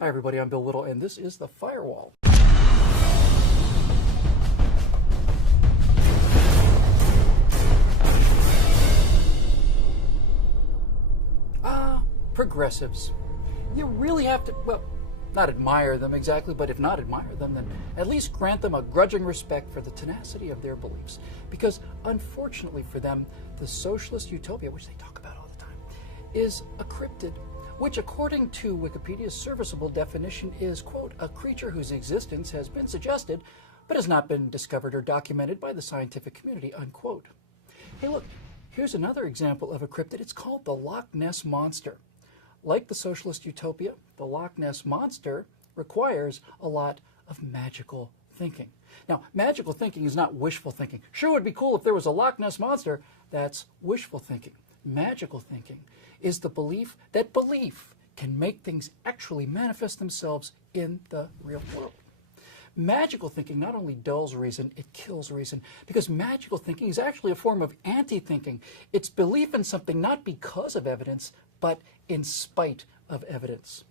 Hi everybody, I'm Bill Whittle, and this is The Firewall. Progressives. You really have to, well, not admire them exactly, but if not admire them, then at least grant them a grudging respect for the tenacity of their beliefs. Because unfortunately for them, the socialist utopia, which they talk about all the time, is a cryptid, which according to Wikipedia's serviceable definition is, quote, a creature whose existence has been suggested but has not been discovered or documented by the scientific community, unquote. Hey look, here's another example of a cryptid. It's called the Loch Ness Monster. Like the socialist utopia, the Loch Ness Monster requires a lot of magical thinking. Now, magical thinking is not wishful thinking. Sure would be cool if there was a Loch Ness Monster. That's wishful thinking. Magical thinking is the belief that belief can make things actually manifest themselves in the real world. Magical thinking not only dulls reason, it kills reason, because magical thinking is actually a form of anti-thinking. It's belief in something not because of evidence, but in spite of evidence.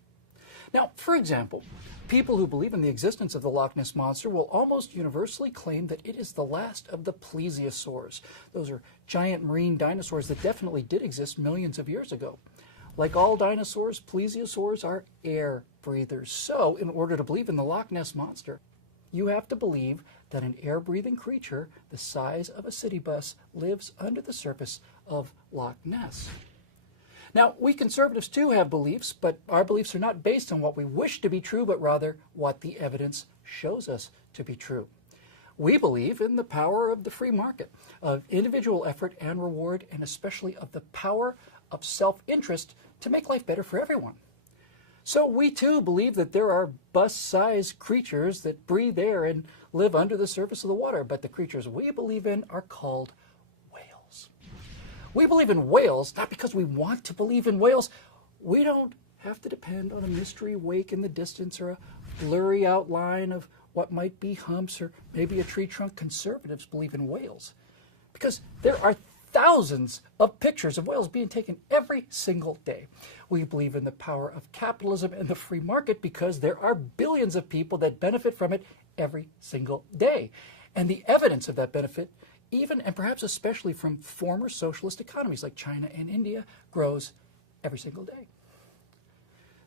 Now, for example, people who believe in the existence of the Loch Ness Monster will almost universally claim that it is the last of the plesiosaurs. Those are giant marine dinosaurs that definitely did exist millions of years ago. Like all dinosaurs, plesiosaurs are air breathers. So, in order to believe in the Loch Ness Monster, you have to believe that an air-breathing creature the size of a city bus lives under the surface of Loch Ness. Now, we conservatives too have beliefs, but our beliefs are not based on what we wish to be true, but rather what the evidence shows us to be true. We believe in the power of the free market, of individual effort and reward, and especially of the power of self-interest to make life better for everyone. So we too believe that there are bus-sized creatures that breathe air and live under the surface of the water, but the creatures we believe in are called whales. We believe in whales not because we want to believe in whales. We don't have to depend on a mystery wake in the distance or a blurry outline of what might be humps or maybe a tree trunk. Conservatives believe in whales because there are thousands of pictures of whales being taken every single day. We believe in the power of capitalism and the free market because there are billions of people that benefit from it every single day. And the evidence of that benefit, even and perhaps especially from former socialist economies like China and India, grows every single day.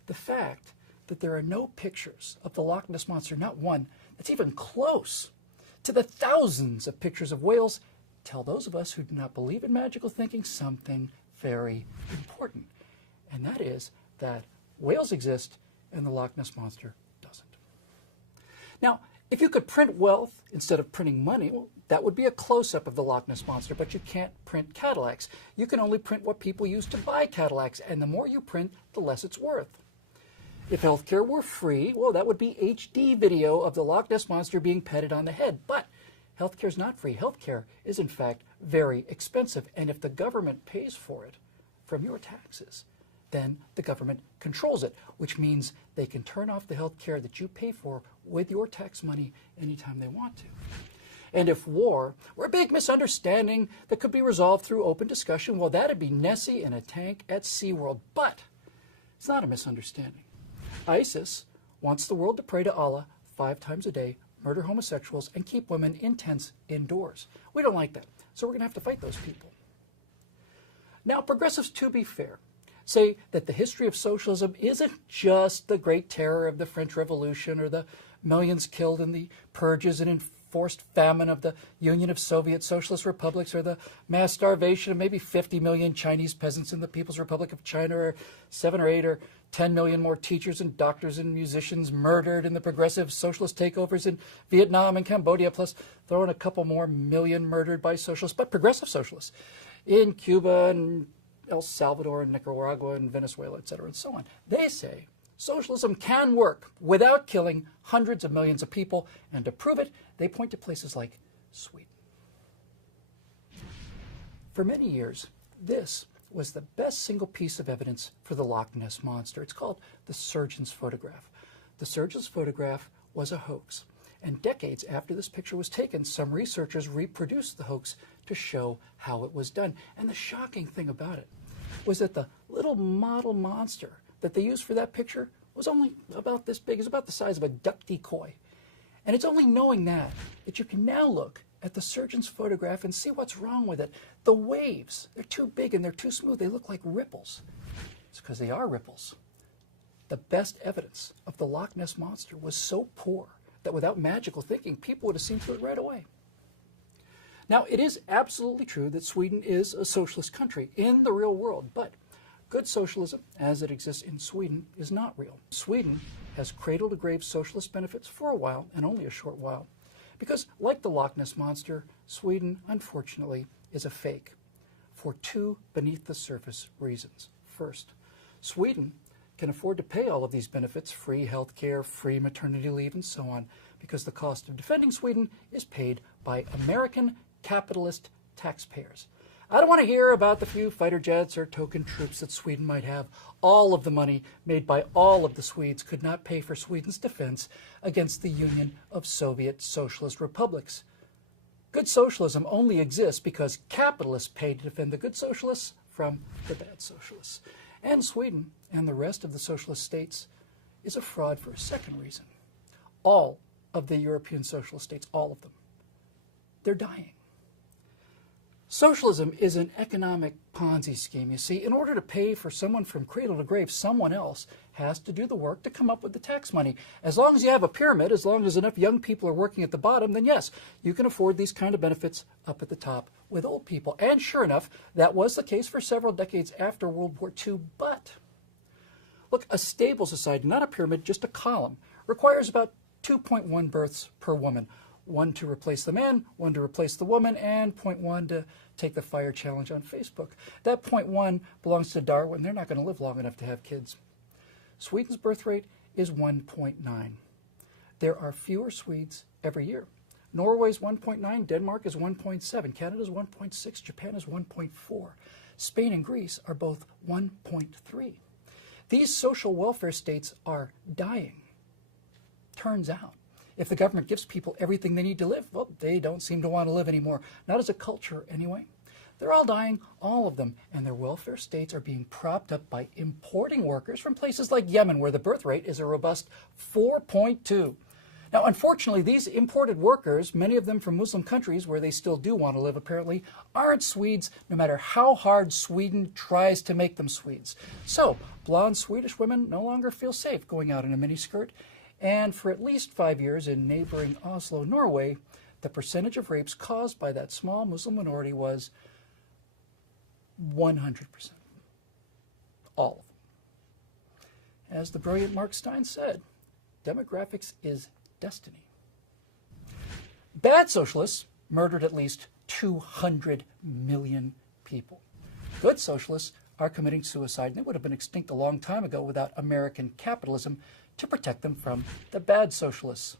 The fact that there are no pictures of the Loch Ness Monster, not one, that's even close to the thousands of pictures of whales, tell those of us who do not believe in magical thinking something very important. And that is that whales exist and the Loch Ness Monster doesn't. Now, if you could print wealth instead of printing money, well, that would be a close-up of the Loch Ness Monster, but you can't print Cadillacs. You can only print what people use to buy Cadillacs, and the more you print, the less it's worth. If healthcare were free, well, that would be HD video of the Loch Ness Monster being petted on the head. But healthcare is not free. Healthcare is, in fact, very expensive, and if the government pays for it from your taxes, then the government controls it, which means they can turn off the health care that you pay for with your tax money anytime they want to. And if war were a big misunderstanding that could be resolved through open discussion, well, that'd be Nessie in a tank at SeaWorld. But it's not a misunderstanding. ISIS wants the world to pray to Allah 5 times a day, murder homosexuals, and keep women in tents indoors. We don't like that, so we're going to have to fight those people. Now, progressives, to be fair, say that the history of socialism isn't just the Great Terror of the French Revolution or the millions killed in the purges and enforced famine of the Union of Soviet Socialist Republics or the mass starvation of maybe 50 million Chinese peasants in the People's Republic of China or 7 or 8 or 10 million more teachers and doctors and musicians murdered in the progressive socialist takeovers in Vietnam and Cambodia, plus throw in a couple more million murdered by socialists, but progressive socialists in Cuba and El Salvador and Nicaragua and Venezuela, etc., and so on. They say socialism can work without killing hundreds of millions of people, and to prove it, they point to places like Sweden. For many years, this was the best single piece of evidence for the Loch Ness Monster. It's called the surgeon's photograph. The surgeon's photograph was a hoax, and decades after this picture was taken, some researchers reproduced the hoax to show how it was done. And the shocking thing about it was that the little model monster that they used for that picture was only about this big. It's about the size of a duck decoy. And it's only knowing that you can now look at the surgeon's photograph and see what's wrong with it. The waves, they're too big and they're too smooth. They look like ripples. It's because they are ripples. The best evidence of the Loch Ness Monster was so poor that without magical thinking, people would have seen through it right away. Now, it is absolutely true that Sweden is a socialist country in the real world, but good socialism, as it exists in Sweden, is not real. Sweden has cradle-to-grave socialist benefits for a while, and only a short while, because, like the Loch Ness Monster, Sweden, unfortunately, is a fake for two beneath-the-surface reasons. First, Sweden can afford to pay all of these benefits, free health care, free maternity leave, and so on, because the cost of defending Sweden is paid by American capitalist taxpayers. I don't want to hear about the few fighter jets or token troops that Sweden might have. All of the money made by all of the Swedes could not pay for Sweden's defense against the Union of Soviet Socialist Republics. Good socialism only exists because capitalists pay to defend the good socialists from the bad socialists. And Sweden and the rest of the socialist states is a fraud for a second reason. All of the European socialist states, all of them, they're dying. Socialism is an economic Ponzi scheme. You see, in order to pay for someone from cradle to grave, someone else has to do the work to come up with the tax money. As long as you have a pyramid, as long as enough young people are working at the bottom, then yes, you can afford these kind of benefits up at the top with old people. And sure enough, that was the case for several decades after World War II. But look, a stable society, not a pyramid, just a column, requires about 2.1 births per woman. 1 to replace the man, 1 to replace the woman, and 0.1 to take the fire challenge on Facebook. That 0.1 belongs to Darwin. They're not going to live long enough to have kids. Sweden's birth rate is 1.9. There are fewer Swedes every year. Norway's 1.9, Denmark is 1.7, Canada's 1.6, Japan is 1.4. Spain and Greece are both 1.3. These social welfare states are dying. Turns out, if the government gives people everything they need to live, well, they don't seem to want to live anymore. Not as a culture, anyway. They're all dying, all of them, and their welfare states are being propped up by importing workers from places like Yemen, where the birth rate is a robust 4.2. Now, unfortunately, these imported workers, many of them from Muslim countries where they still do want to live, apparently, aren't Swedes, no matter how hard Sweden tries to make them Swedes. So, blonde Swedish women no longer feel safe going out in a miniskirt. And for at least 5 years in neighboring Oslo, Norway, the percentage of rapes caused by that small Muslim minority was 100%. All of them. As the brilliant Mark Stein said, demographics is destiny. Bad socialists murdered at least 200 million people. Good socialists are committing suicide, and they would have been extinct a long time ago without American capitalism to protect them from the bad socialists.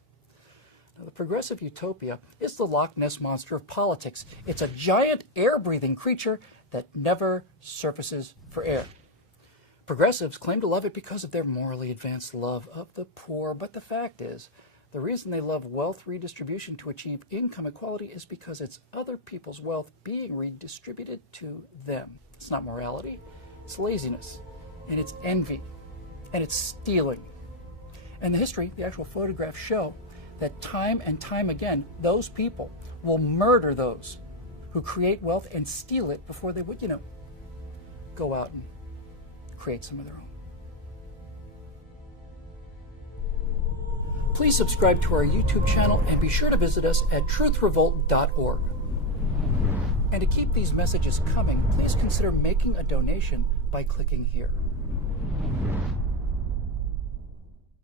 Now, the progressive utopia is the Loch Ness Monster of politics. It's a giant air-breathing creature that never surfaces for air. Progressives claim to love it because of their morally advanced love of the poor, but the fact is, the reason they love wealth redistribution to achieve income equality is because it's other people's wealth being redistributed to them. It's not morality, it's laziness, and it's envy, and it's stealing. And the history, the actual photographs show that time and time again, those people will murder those who create wealth and steal it before they would, go out and create some of their own. Please subscribe to our YouTube channel and be sure to visit us at TruthRevoltOriginals. And to keep these messages coming, please consider making a donation by clicking here.